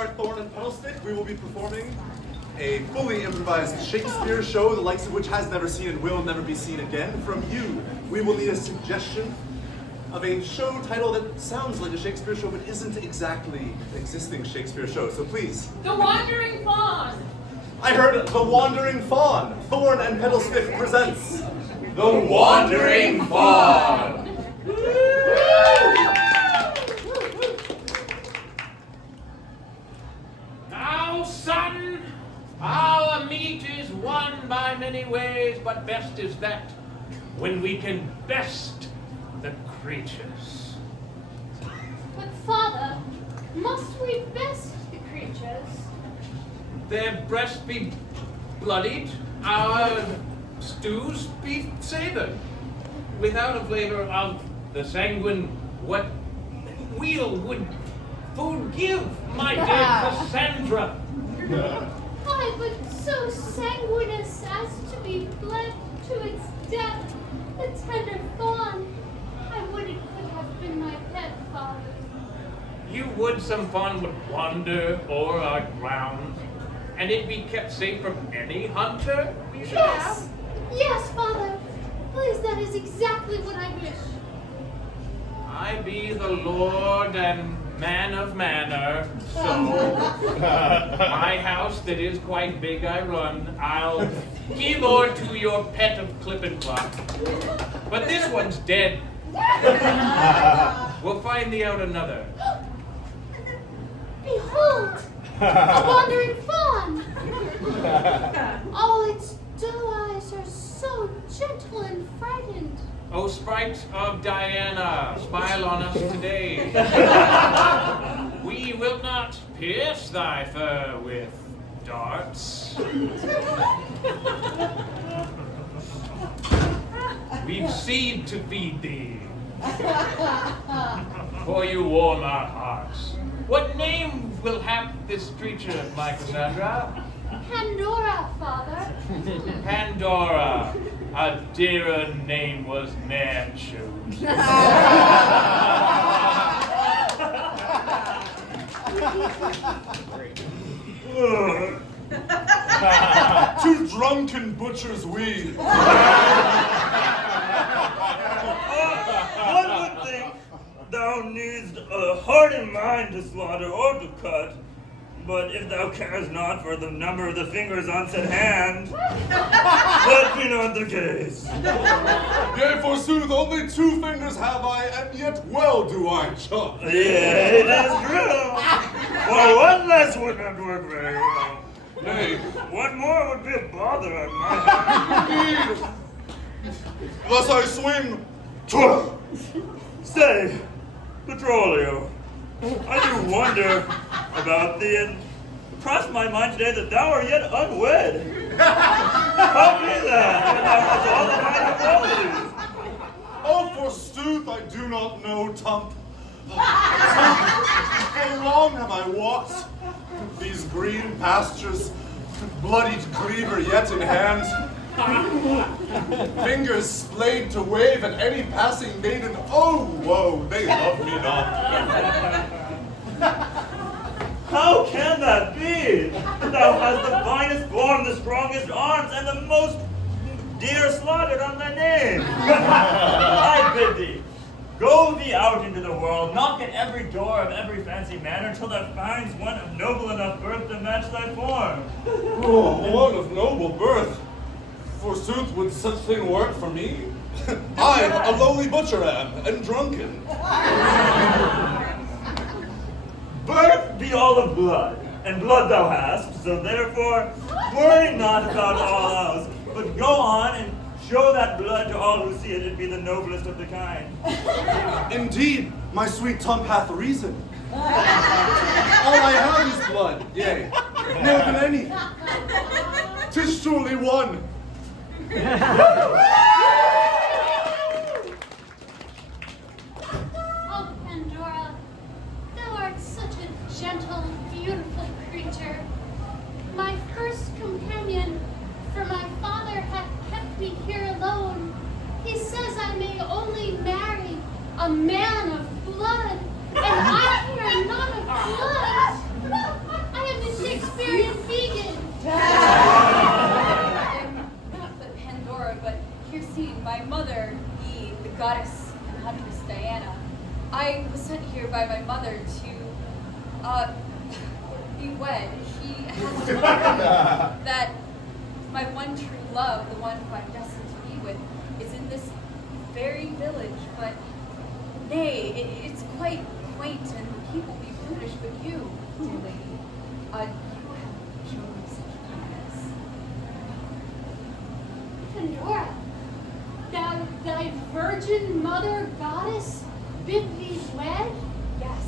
are Thorn Petal Stick. We will be performing a fully improvised Shakespeare show, the likes of which has never seen and will never be seen again. From you, we will need a suggestion of a show title that sounds like a Shakespeare show but isn't exactly an existing Shakespeare show. So please. The Wandering Fawn. I heard The Wandering Fawn. Thorn and Petal Stick presents The Wandering Fawn. Now, son, our meat is won by many ways, but best is that when we can best the creatures. But father, must we best the creatures? Their breasts be bloodied, our stews be savored, without a flavor of the sanguine what weal would food give, my dear Cassandra. Aye, but so sanguineous as to be bled to its death, the tender fawn. I would it could have been my pet, father. You would some fawn would wander o'er our ground, and it be kept safe from any hunter we should have? Yes, father. Please, that is exactly what I wish. I be the lord and man of manor, so my house that is quite big I run, I'll give o'er to your pet of clip and clop. But this one's dead. We'll find thee out another. Behold, a wandering fawn. All its doe eyes are so gentle and frightened. O sprite of Diana, smile on us today. We will not pierce thy fur with darts. We've seed to feed thee, for you warm our hearts. What name will have this creature, my Cassandra? Pandora, father. Pandora. A dearer name was man chose. Two drunken butchers we. One would think thou needst a heart and mind to slaughter or to cut, but if thou carest not for the number of the fingers on said hand, that be not the case. Yea, forsooth, only 2 fingers have I, and yet well do I chop. Yea, it is true. For one less would not work very well. Nay, One more would be a bother on my hand. indeed. Thus I swing. Say, Petrolio, I do wonder about thee, and it crossed my mind today that thou art yet unwed. How be that, when thou hast all the mind of qualities? Oh, forsooth, I do not know, Tump. For long have I walked these green pastures, bloodied cleaver yet in hand, fingers splayed to wave at any passing maiden. Oh, woe, they love me not. How can that be? Thou hast the finest form, the strongest arms, and the most deer slaughtered on thy name. I bid thee, go thee out into the world, knock at every door of every fancy manor, till thou finds one of noble enough birth to match thy form. Oh, one of noble birth. Forsooth, would such thing work for me? I, a lowly butcher am, and drunken. Birth be all of blood, and blood thou hast, so therefore worry not about all else, but go on and show that blood to all who see it, it be the noblest of the kind. Indeed, my sweet Tump hath reason. All I have is blood, yea, more than any. 'Tis surely one. Oh, Pandora, thou art such a gentle, beautiful creature. My first companion, for my father hath kept me here alone. He says I may only marry a man of blood, and I hear none of blood. goddess and huntress Diana. I was sent here by my mother to be wed. She has told me that my one true love, the one who I'm destined to be with, is in this very village, but nay, it's quite quaint and people be brutish, but you, dear lady, you have shown me such kindness. Pandora, thy virgin mother goddess bid thee wed? Yes.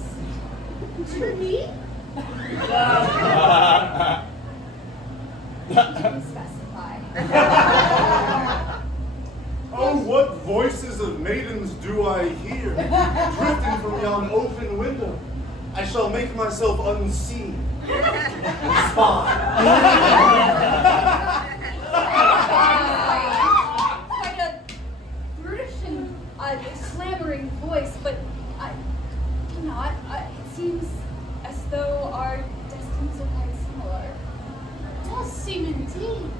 To me? Didn't specify. Oh, what voices of maidens do I hear, drifting from yon open window. I shall make myself unseen. Spy. Quite a brutish and clamoring voice, but I cannot. It seems as though our destinies are quite similar. Does seem indeed.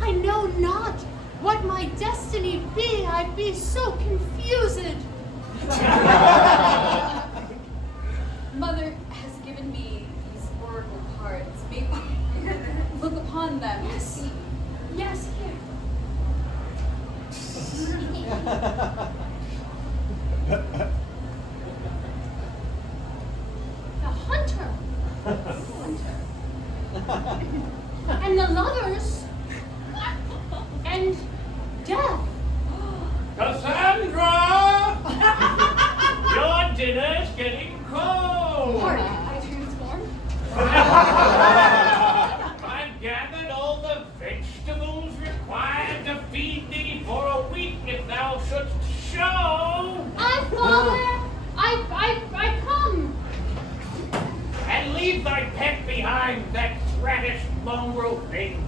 I know not what my destiny be. I be so confused. Mother has given me these oracle cards. Maybe look upon them to see. Yes, here. The hunter and the lovers and death. Cassandra! Your dinner's getting cold! Pardon, I transform. I've gathered all the vegetables required to feed thee for a week if thou shouldst show. Father, I come. And leave thy pet behind, that radish mongrel thing.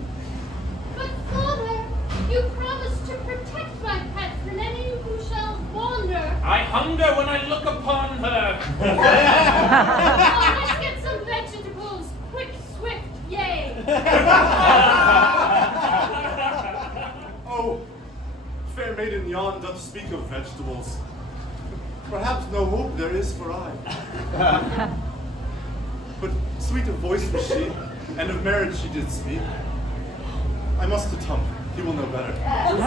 But Father, you promised to protect my pet from any who shall wander. I hunger when I look upon her. Oh, let's get some vegetables. Quick, swift, yay. Oh, fair maiden, yon doth speak of vegetables. Perhaps no hope there is for I. But sweet of voice was she, and of marriage she did speak. I must to Tump, he will know better. Anon,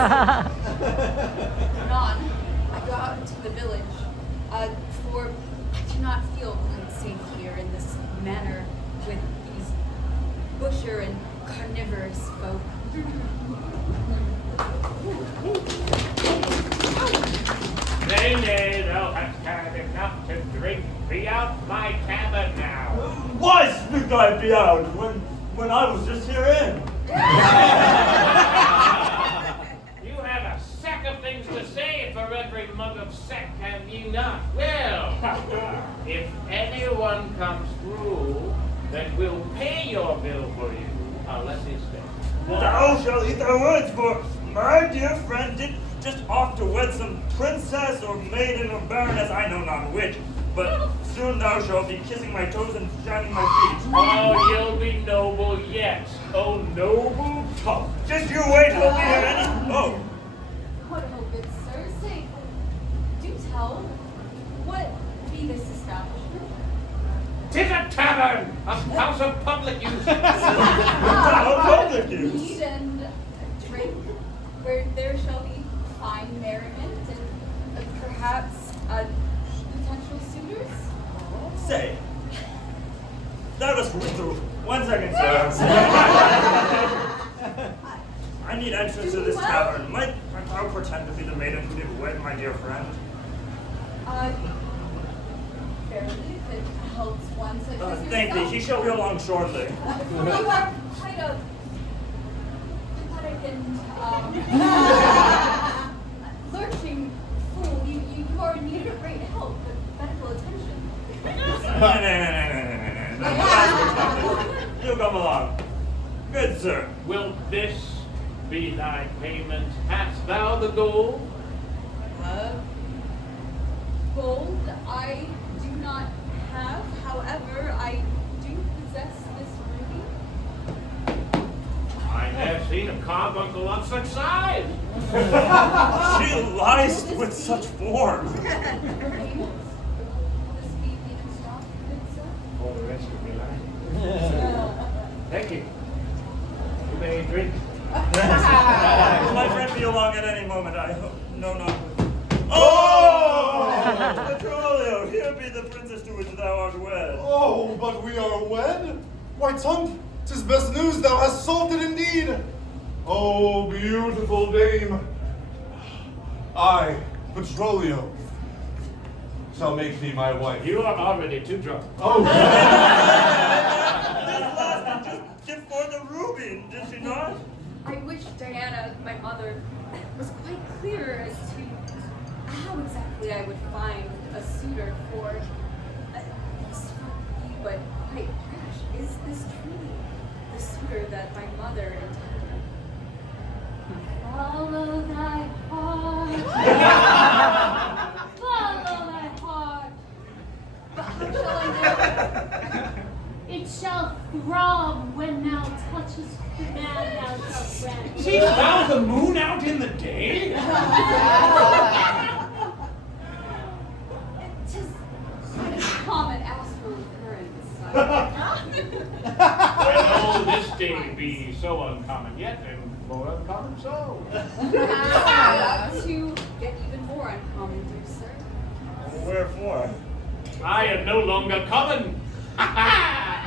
I go out into the village, for I do not feel quite safe here in this manner with these busher and carnivorous folk. Nay, thou hast had enough to drink. Be out my cabin now. Why speak I be out when I was just herein? You have a sack of things to say for every mug of sack, have ye not? Well, if anyone comes through that will pay your bill for you, I'll let you stay. Thou shalt eat thy words, for my dear friend did just off to wed some princess or maiden or baroness, I know not which, but soon thou shalt be kissing my toes and shining my feet. Oh, you'll be noble yet. Oh, noble top. Just you wait, I'll be here any... Oh, What ho, good sir, say, do tell, what be this establishment? 'Tis a tavern, a house of public use. how public use. Eat and drink, where there shall be fine merriment and perhaps potential suitors? Say, thou dost read through. 1 second, sir. I need entrance to this tavern. Might thou pretend to be the maiden who did wed my dear friend? Fairly, if it helps one such as Thank thee, yourself. he shall be along shortly. You are quite a pathetic and lurching fool. You are in need of great help with medical attention. No. You come along. Good sir. Will this be thy payment? Hast thou the gold? Gold I do not have. However, I do possess this ruby. I have seen a carbuncle of such size. She lies with such form. Will this be even stop, good sir? All the rest of me lying. Thank you. You may drink. My friend be along at any moment, I hope. No, not. Oh! Petrolio, here be the princess to which thou art wed. Oh, but we are wed? Why, Tum, 'tis best news thou hast solved it indeed. Oh, beautiful dame. I, Petrolio, shall make thee my wife. You are already too drunk. Oh, This last just give forth a ruby, did she not? I wish Diana, my mother, was quite clear as to how exactly I would find a suitor for but quite fresh. Is this truly the suitor that my mother intended? Follow thy heart. Follow thy heart. But how shall I know? It shall throb when thou touchest the man thou shalt wed. See thou the moon out in the day? Tis quite a common astral occurrence. When all this day be so uncommon yet, and more uncommon so. To get even more uncommon, dear sir. Wherefore? I am no longer common. Hi.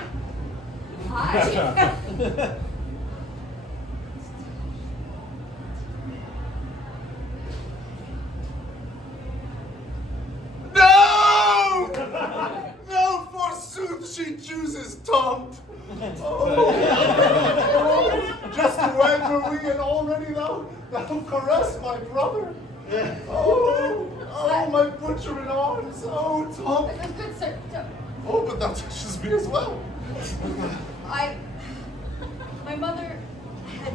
no! No, forsooth, she chooses Tom. Oh, just when were we, and already thou caress my brother. Oh, my butcher in arms. Oh, Tom. Good sir, Oh, but thou touches me as well. my mother had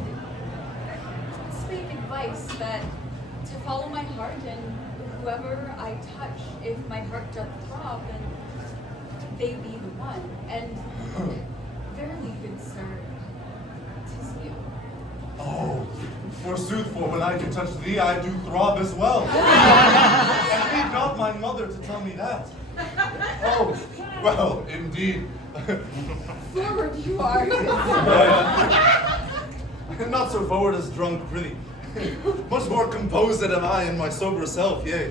spake advice that to follow my heart, and whoever I touch, if my heart doth throb, then they be the one. And verily, good sir, 'tis you. Oh, forsooth, for when I do touch thee, I do throb as well. And need not my mother to tell me that. Oh, well, indeed. Forward you are. Not so forward as drunk, prithee. Much more composed than am I in my sober self, yea.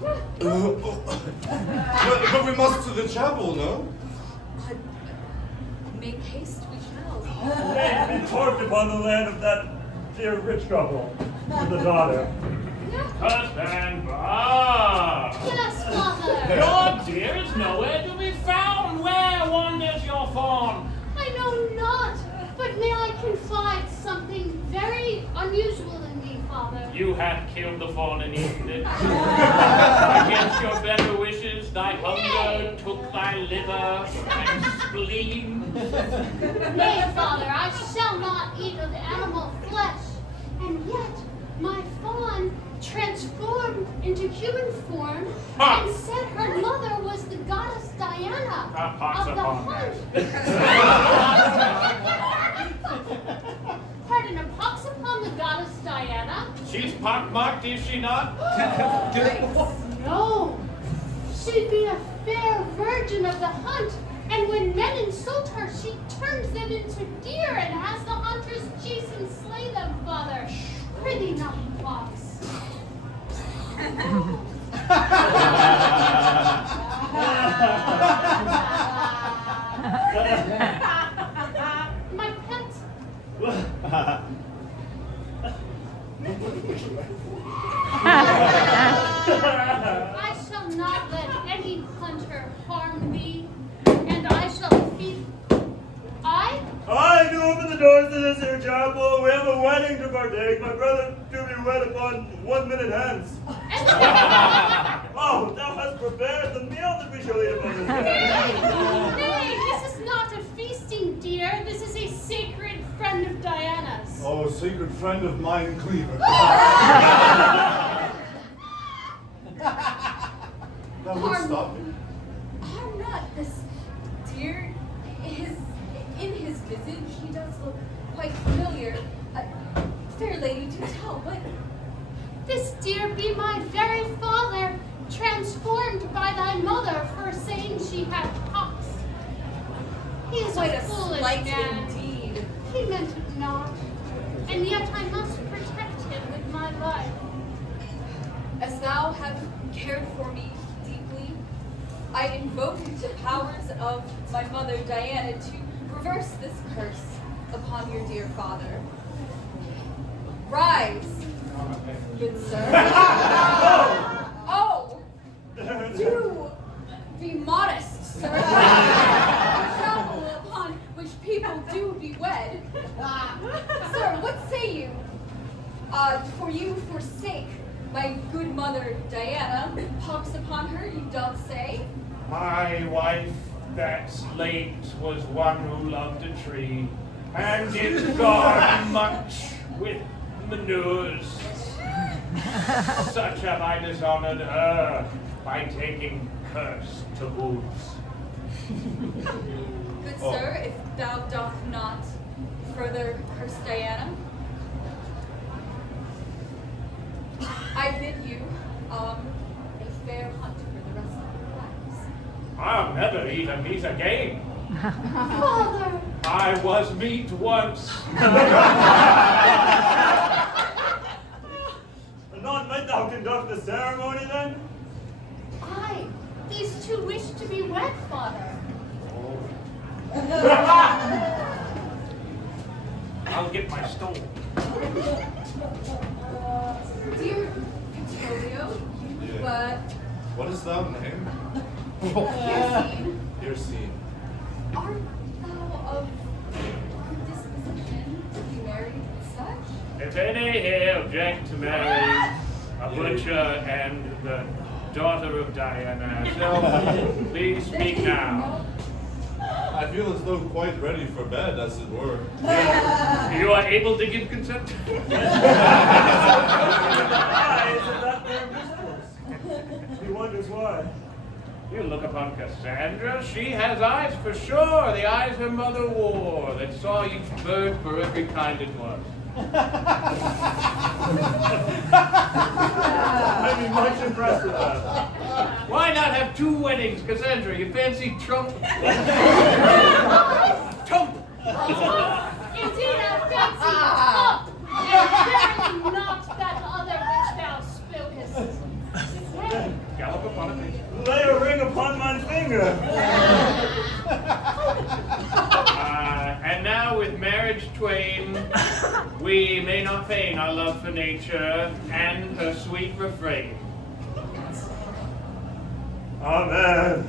But we must to the chapel, no? Make haste, we shall. Nay, be torqued upon the land of that dear rich couple, with the daughter. Husband Bob! Yes, father. Your dear is nowhere to be found. Where wanders your fawn? I know not, but may I confide something very unusual in thee, father? You had killed the fawn and eaten it. Against your better wishes, thy hunger took thy liver and spleen. Nay, father, I shall not eat of animal flesh. And yet, my fawn transformed into human form and said her mother was the goddess Diana Pox of the upon hunt. Pardon, a pox upon the goddess Diana? She's pockmarked, is she not? No, she'd be a fair virgin of the hunt, and when men insult her, she turns them into deer and has the hunters chase and slay them, father. Prithee not pox. My pet. I shall not let any hunter harm thee, and I shall feed. I do open the doors to this here chapel. We have a wedding to partake. My brother to be wed upon 1 minute hence. Oh, thou hast prepared the meal that we shall eat upon this day. Nay, this is not a feasting, dear. This is a sacred friend of Diana's. Oh, sacred friend of mine, Cleaver. Thou would stop me. Harm not this dear. In his visage he does look quite familiar. Fair lady, do tell, what? This dear be my very father, transformed by thy mother for saying she had pox. He is Quite a a foolish slight man. indeed. He meant it not, and yet I must protect him with my life. As thou have cared for me deeply, I invoke the powers of my mother Diana to reverse this curse upon your dear father. Rise, good sir. Oh, do be modest, sir. Chapel upon which people do be wed. Sir, what say you? For you forsake my good mother Diana, pox upon her, you doth say? My wife that's late was one who loved a tree, and did guard much with manures. Such have I dishonored her by taking curse to hooves. Good sir, if thou doth not further curse Diana, I bid you a fair hunt for the rest of your lives. I'll never eat a meat again. Father! I was meat once. Anon might thou conduct the ceremony then? Aye, these two wish to be wed, father. I'll get my stone. Dear Vittorio, but What is thy name? Kirstine, Here seen. art thou of good disposition to be married and such? If any here object to marry a butcher and the daughter of Diana herself, please speak now. I feel as though quite ready for bed, as it were. You are able to give consent? Why is it that their mistress? He wonders why. You look upon Cassandra, she has eyes for sure, the eyes her mother wore, that saw each bird for every kind it was. I'd be much impressed with that. Why not have two weddings, Cassandra? You fancy Trump? Trump! Indeed, I fancy up, and verily not that other which thou spokest. Say, Gallop upon a page. Lay a ring upon my finger. And now with marriage twain, we may not feign our love for nature and her sweet refrain. Amen.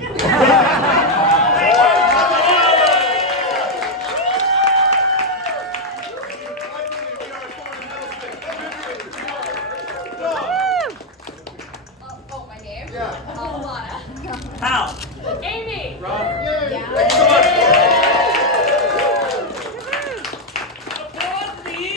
Oh, my name? Yeah. Alana. How? Amy! Robert. Yeah.